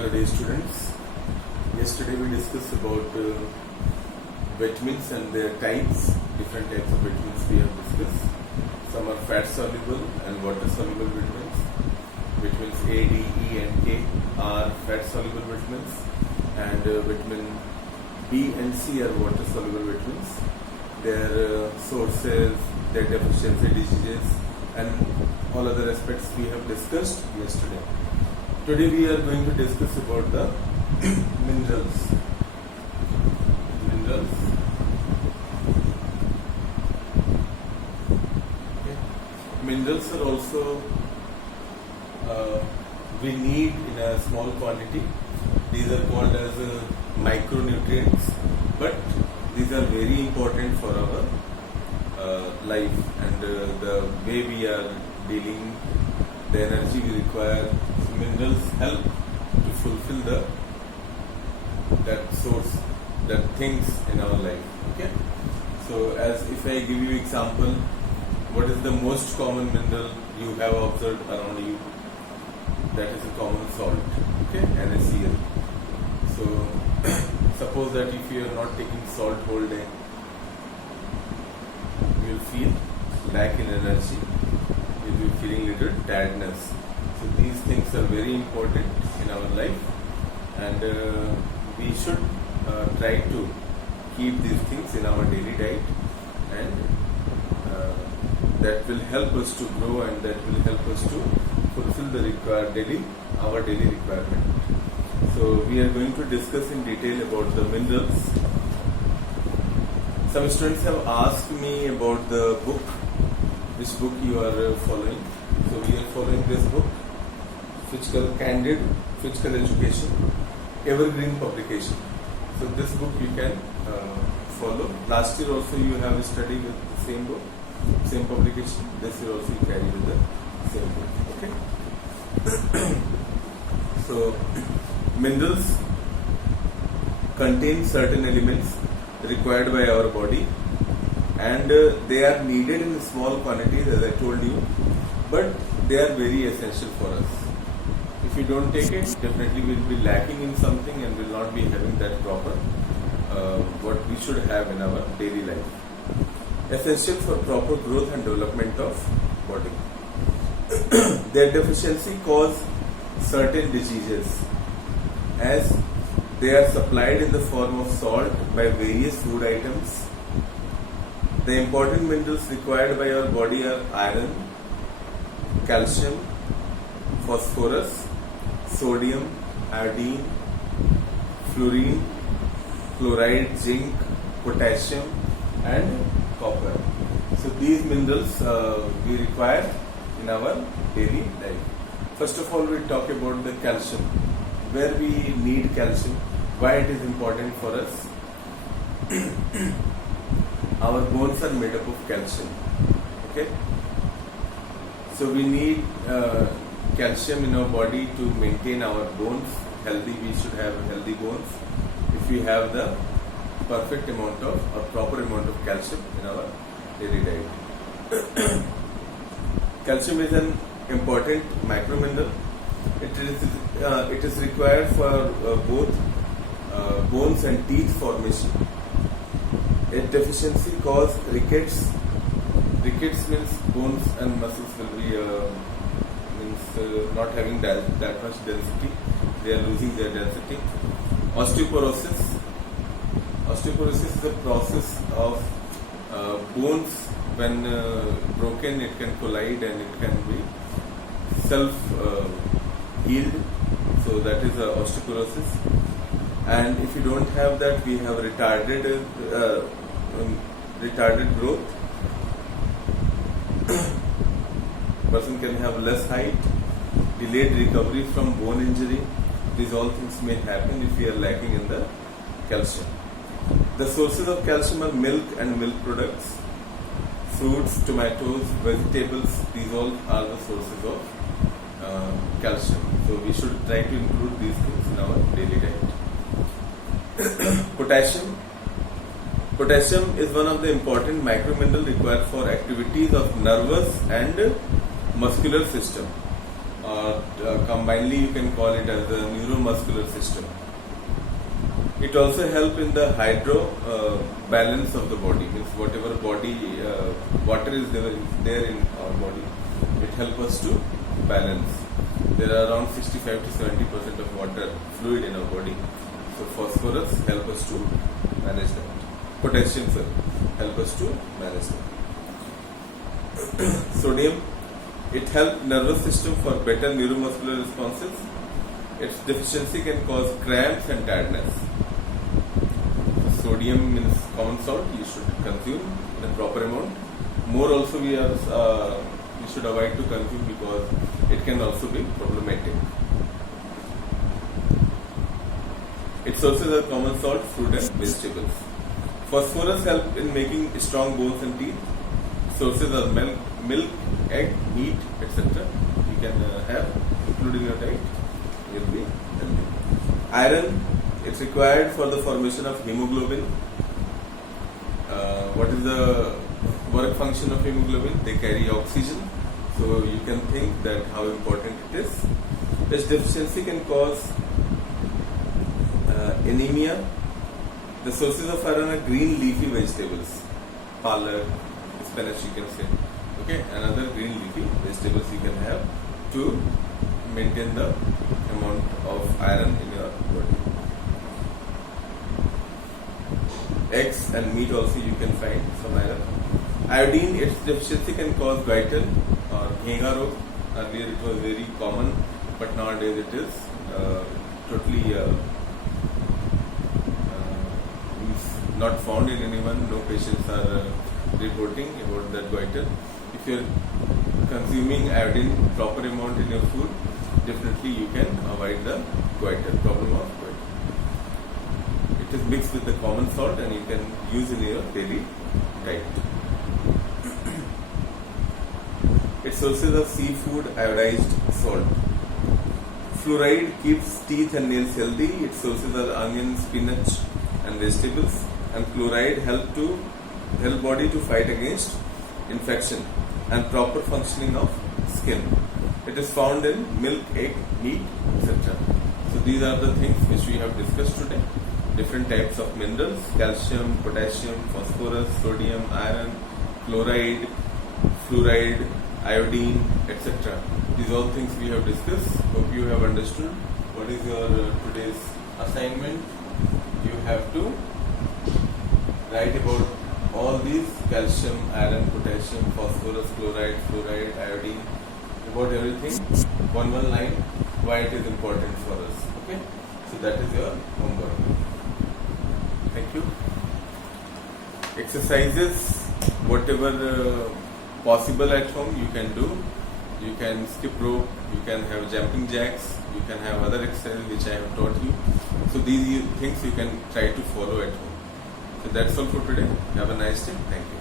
Hello dear students. Yesterday we discussed about vitamins and their types, different types of vitamins we have discussed. Some are fat soluble and water soluble vitamins. Vitamins A, D, E and K are fat soluble vitamins, and vitamin B and C are water soluble vitamins. Their sources, their deficiency diseases and all other aspects we have discussed yesterday. Today we are going to discuss about the minerals. Okay. Minerals are also we need in a small quantity. These are called as micronutrients, but these are very important for our life and the way we are dealing, the energy we require. So minerals help to fulfill that source, that things in our life. Okay. So as if I give you example, what is the most common mineral you have observed around you? That is a common salt. Okay, NaCl. So suppose that if you are not taking salt whole day, you will feel lack in energy. You will be feeling little tiredness. So these things are very important in our life, and we should try to keep these things in our daily diet, and that will help us to grow, and that will help us to fulfill our daily requirement. So we are going to discuss in detail about the minerals. Some students have asked me about the book, which book you are following. So we are following this book, Candid Physical Education, Evergreen Publication. So this book you can follow. Last year also you have studied with the same book, same publication. This year also you carry with the same book. Okay. So minerals contain certain elements required by our body, and they are needed in small quantities, as I told you, but they are very essential for us. If you don't take it, definitely we will be lacking in something and will not be having that proper what we should have in our daily life. Essential for proper growth and development of body. Their deficiency cause certain diseases, as they are supplied in the form of salt by various food items. The important minerals required by our body are iron, calcium, phosphorus, sodium, iodine, fluorine, chloride, zinc, potassium and copper. So these minerals we require in our daily life. First of all, we talk about the calcium. Where we need calcium, why it is important for us. Our bones are made up of calcium. Okay. So we need calcium in our body to maintain our bones healthy. We should have healthy bones if we have the perfect amount of or proper amount of calcium in our daily diet. Calcium is an important micromineral. It is required for both bones and teeth formation. A deficiency cause rickets. Rickets means bones and muscles will be not having that much density. They are losing their density. Osteoporosis. Osteoporosis is a process of bones when broken. It can collide and it can be self-healed. So that is osteoporosis. And if you don't have that, we have retarded growth. Person can have less height, delayed recovery from bone injury. These all things may happen if we are lacking in the calcium. The sources of calcium are milk and milk products, fruits, tomatoes, vegetables. These all are the sources of calcium. So we should try to include these things in our daily diet. Potassium. Potassium is one of the important micromineral required for activities of nervous and muscular system. or combinedly you can call it as the neuromuscular system. It also helps in the hydro balance of the body, means whatever body water is there in our body, it helps us to balance. There are around 65 to 70% of water fluid in our body, so phosphorus help us to manage that. Potassium help us to manage that. Sodium, it helps nervous system for better neuromuscular responses. Its deficiency can cause cramps and tiredness. Sodium means common salt, you should consume in a proper amount. More also we should avoid to consume because it can also be problematic. Its sources are common salt, fruit and vegetables. Phosphorus helps in making strong bones and teeth. Sources are milk, egg, meat, etc. You can have, including your diet, will be healthy. Iron, it's required for the formation of hemoglobin. What is the work function of hemoglobin? They carry oxygen, so you can think that how important it is. Its deficiency can cause anemia. The sources of iron are green leafy vegetables, palak, spinach you can say. Okay, another green leafy vegetables you can have to maintain the amount of iron in your body. Eggs and meat also you can find some iron. Iodine, its deficiency can cause goiter or ghenga rog. Earlier it was very common, but nowadays it is totally not found in anyone. No patients are reporting about that goiter. If you are consuming iodine proper amount in your food, definitely you can avoid the goiter, problem of goiter. It is mixed with the common salt and you can use in your daily diet. Its sources of seafood, iodized salt. Fluoride keeps teeth and nails healthy. Its sources are onion, spinach and vegetables. And chloride help body to fight against infection and proper functioning of skin. It is found in milk, egg, meat, etc. So these are the things which we have discussed today. Different types of minerals: calcium, potassium, phosphorus, sodium, iron, chloride, fluoride, iodine, etc. These all things we have discussed. Hope you have understood. What is your today's assignment? You have to write about all these: calcium, iron, potassium, phosphorus, chloride, fluoride, iodine, about everything, one line, why it is important for us. Okay, so that is your homework. Thank you. Exercises, whatever possible at home you can do. You can skip rope, you can have jumping jacks, you can have other exercises which I have taught you. So these things you can try to follow at home. So that's all for today. Have a nice day. Thank you.